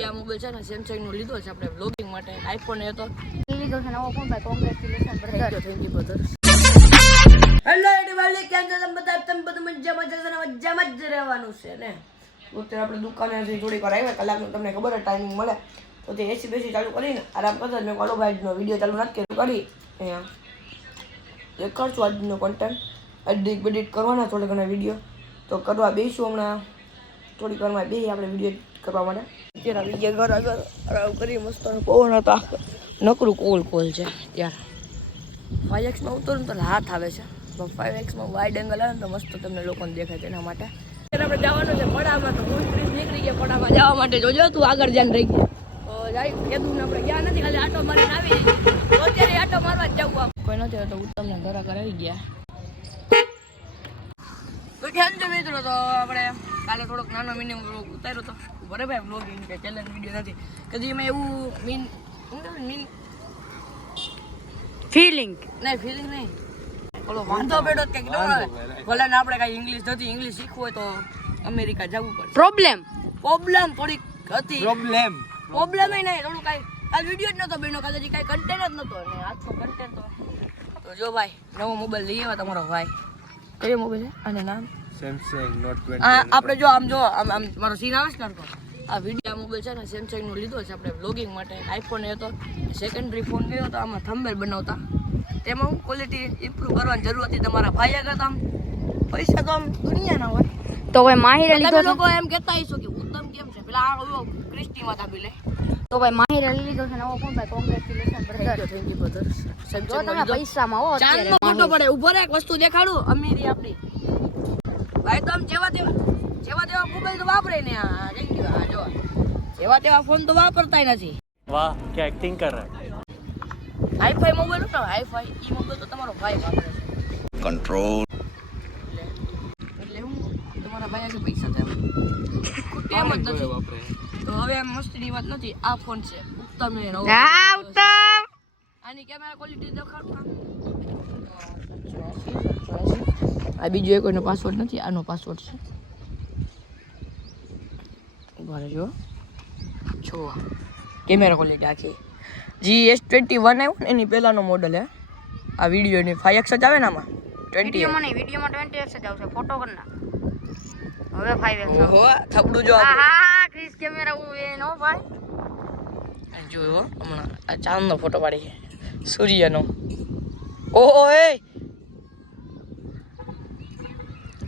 આ મોબાઈલ છે ને સેમસંગ નો લીધો છે આપણે બ્લોગિંગ માટે. આઈફોન એ તો લીધો છે નવો ફોન ભાઈ congratulation brother thank you brother hello એડીવાલી કેમ છો? તમે બધા? તમે બધું મજામાં જશે ને? મજામાં જ રહેવાનું છે ને? અત્યારે આપણે દુકાને થોડીક વાર આવ્યા. કલાકનો તમને ખબર ટાઈમિંગ મળે. તો તે એસી બેસી ચાલુ કરીને આરામ કરતા મેં કાલો ભાઈનો વીડિયો ચાલુ નથી કર્યો. કરી. અહીંયા એ કરશું આજનો કન્ટેન્ટ એડિટ બેડિટ કરવાના થોડા ઘણા વીડિયો તો કરવા બેસું હમણાં. થોડીક વારમાં બે આપણે વીડિયો કરવા માટે. અત્યારે આવી ગયા ઘર આગળ આરામ કરી મસ્ત પવન હતો. નકરું કોલ કોલ છે ત્યારે ફાઈવ એક્સમાં ઉતરો તો હાથ આવે છે. તો ફાઈવ એક્સમાં વાઇડ એંગલ આવે ને તો મસ્ત તમને લોકોને દેખાય તેના માટે. આપણે જવાનું છે પડામાં તો ત્રીસ નીકળી ગયા પડામાં જવા માટે જોજો તું આગળ ધ્યાન રહી ગયો. જાય કીધું આપણે ગયા નથી ખાલી આટો મારીને આવી અત્યારે આટો મારવા જ જવું આમ. કોઈ નથી તો ઉત્તમને ઘર આગળ ગયા. તો કેમ છો મિત્રો તો આપણે કાલે થોડોક નાનો મિનિમમ ઉતાર્યો તો. બરાબર ભાઈ બ્લોગિંગ કે ચેલેન્જ વીડિયો નથી. કદી એમાં એવું મીન મીન ફીલિંગ નહીં ફીલિંગ નહીં. ઓલો વાંધો બેડો કે ન ભલે ને આપણે કાંઈ ઇંગ્લિશ નથી ઇંગ્લિશ શીખવું હોય તો અમેરિકા જવું પડે પ્રોબ્લેમ પ્રોબ્લેમ થોડીક હતી. પ્રોબ્લેમ પ્રોબ્લેમ નહીં થોડું કાંઈ કાલ વીડિયો જ નહોતો બેનો કાલે જે કાંઈ કન્ટેન્ટ જ નહોતો. અને આજ તો કન્ટેન્ટ તો તો જો ભાઈ નવો મોબાઈલ લઈ આવ્યા તમારો ભાઈ. કયો મોબાઈલ છે? અને નામ? સેમસંગ નોટ 20 આપણે જો આમ જો આમ આમ મારો સીન આવે છે ને તો. આ વિડિયો મોબાઈલ છે ને સેમસંગ નો લીધો છે આપણે બ્લોગિંગ માટે. આઈફોન હતો સેકન્ડરી ફોન ગયો તો આમાં થંબનેલ બનાવતા. તેમાં હું ક્વોલિટી ઇમ્પ્રૂવ કરવાની જરૂર હતી તમારા ભાઈ આગળ આમ પૈસા તો આમ દુનિયાના હોય. તો ભાઈ માહિરે લીધો લોકો એમ કહેતા હશો કે ઉત્તમ કેમ છે? પેલા આ ઓલો ક્રિસ્ટીમાં દાબી લે. તો ભાઈ માહિરે લીધો છે નવો ફોન ભાઈ congratulation brother thank you brother જો તમે પૈસામાં હો ચાંદનો ફોટો પડે ઊભો રે એક વસ્તુ દેખાડું. અમીરી આપણી. ભાઈ તો આમ જેવા તેવા જેવા તેવા મોબાઈલ તો વાપરે ને આ થઈ ગયો હા જો જેવા તેવા ફોન તો વાપરતાય નથી. વાહ કે એક્ટિંગ કર. રહ્યા હાઈફાઈ મોબાઈલ ને હાઈફાઈ ઈ મોબાઈલ તો તમારો ભાઈ વાપરે છે. કંટ્રોલ એટલે હું તમારા ભાઈ આજે પૈસા થાય એમ. જ નથી. વાપરે. તો હવે મસ્તની વાત નથી આ ફોન છે. ઉત્તમ ને હા ઉત્તમ. આની કેમેરા ક્વોલિટી દેખાડતા આ બીજો એક કોઈનો પાસવર્ડ નથી આનો પાસવર્ડ છે. ઊભા જો છો કેમેરા ક્વોલિટી આખી જી એસ ટ્વેન્ટી વન આવ્યો ને એની પહેલાંનો મોડલ હે. આ વિડીયોની ફાઈવ એક્સ જ આવે ને આમાં? ટ્વેન્ટી વિડીયોમાં નહીં વિડીયોમાં ટ્વેન્ટી એક્સ જ આવશે. ફોટો કર હવે ફાઈવ એક્સ ઓહો થપડું જો હા હા ક્રિસ કેમેરા હું એ નો ભાઈ? જોયો હમણાં આ ચાંદનો ફોટો પાડી સૂર્યનો. ઓહો એ!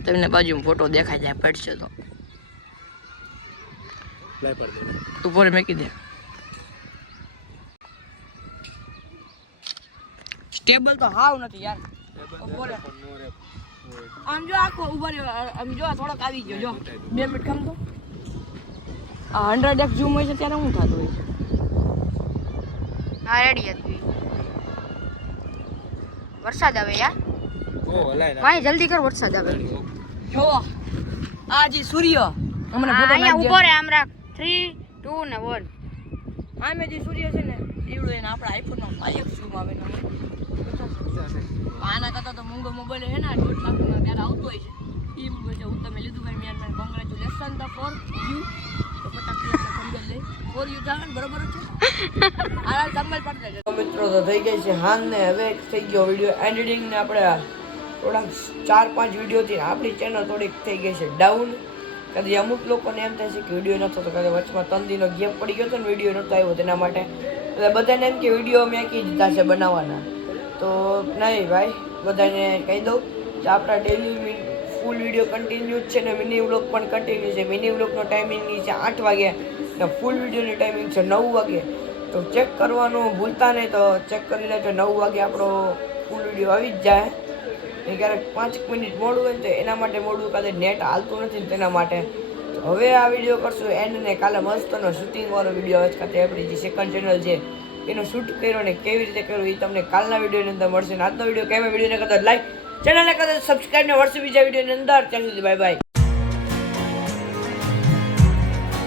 તમને બાજુમાં ફોટો દેખાય જાય પડશે તો. ઉપર મેકી દે. સ્ટેબલ તો હાવ નથી યાર. આમ જો આખો ઊભો રહ્યો આમ જો થોડોક આવી ગયો જો. બે મિનિટ ખમ તો. આ હંડ્રેડ એક્સ ઝૂમ હોય છે ત્યારે શું થતું હા રેડી વરસાદ આવે યાર. ભાઈ જલ્દી કર વરસાદ આવે. જો આ જે સૂર્ય અમને ફોટો અહીંયા ઉપર ઊભો રે આમ રાખ. થ્રી ટુ ને 1 આમે જે સૂર્ય છે ને એવડું એને આપણા આઈફોનનો ફાયક ઝૂમ આવે ને આના કરતા તો મૂંગો મોબાઈલ હે ને આ લાખ લાખનો ત્યારે આવતો હોય છે. એ મોબાઈલ છે. હું તમે લીધું ભાઈ મેન મને કોંગ્રેચ્યુલેશન ધ ફોર યુ તો લાખ સંભળ લે ફોર યુ જાણ બરોબર છે. આ સંભળ પડશે મિત્રો તો થઈ ગઈ છે હાન ને હવે થઈ ગયો વીડિયો એડિટિંગ ને આપણે થોડાક ચાર પાંચ વિડીયોથી આપણી ચેનલ થોડીક થઈ ગઈ છે ડાઉન કદાચ અમુક લોકોને એમ થાય છે કે વીડિયો નહોતો તો કદાચ વચમાં ત્રણ દિનો ગેપ પડી ગયો હતો ને વીડિયો નહોતો આવ્યો તેના માટે. એટલે બધાને એમ કે વીડિયો મેં કી દીધા છે બનાવવાના. તો નહીં ભાઈ, બધાને કહી દઉં કે આપણા ડેલી ફૂલ વીડિયો કન્ટિન્યુ છે ને મિની વ્લોગ પણ કન્ટિન્યુ છે. મિની વ્લોગનો ટાઈમિંગ છે આઠ વાગે ને ફૂલ વિડીયોની ટાઈમિંગ છે નવ વાગે તો ચેક કરવાનું ભૂલતા નહીં તો ચેક કરી લેજો, નવ વાગે આપણો ફૂલ વીડિયો આવી જ જાય. ને ક્યારેક પાંચ મિનિટ મોડું હોય તો એના માટે મોડું કદાચ નેટ હાલતું નથી તેના માટે. હવે આ વીડિયો કરશું એન્ડ ને કાલે મસ્તનો શૂટિંગ વાળો વીડિયો આવે છે. આપણી જે સેકન્ડ ચેનલ છે, એનો શૂટ કર્યો ને કેવી રીતે કર્યું એ તમને કાલના વિડીયોની અંદર મળશે ને આજનો વીડિયો કેમ વિડીયોને કદાચ લાઈક ચેનલને કદાચ સબસ્ક્રાઈબ ને વર્ષે બીજા વિડીયોની અંદર. ચાલુ બાય બાય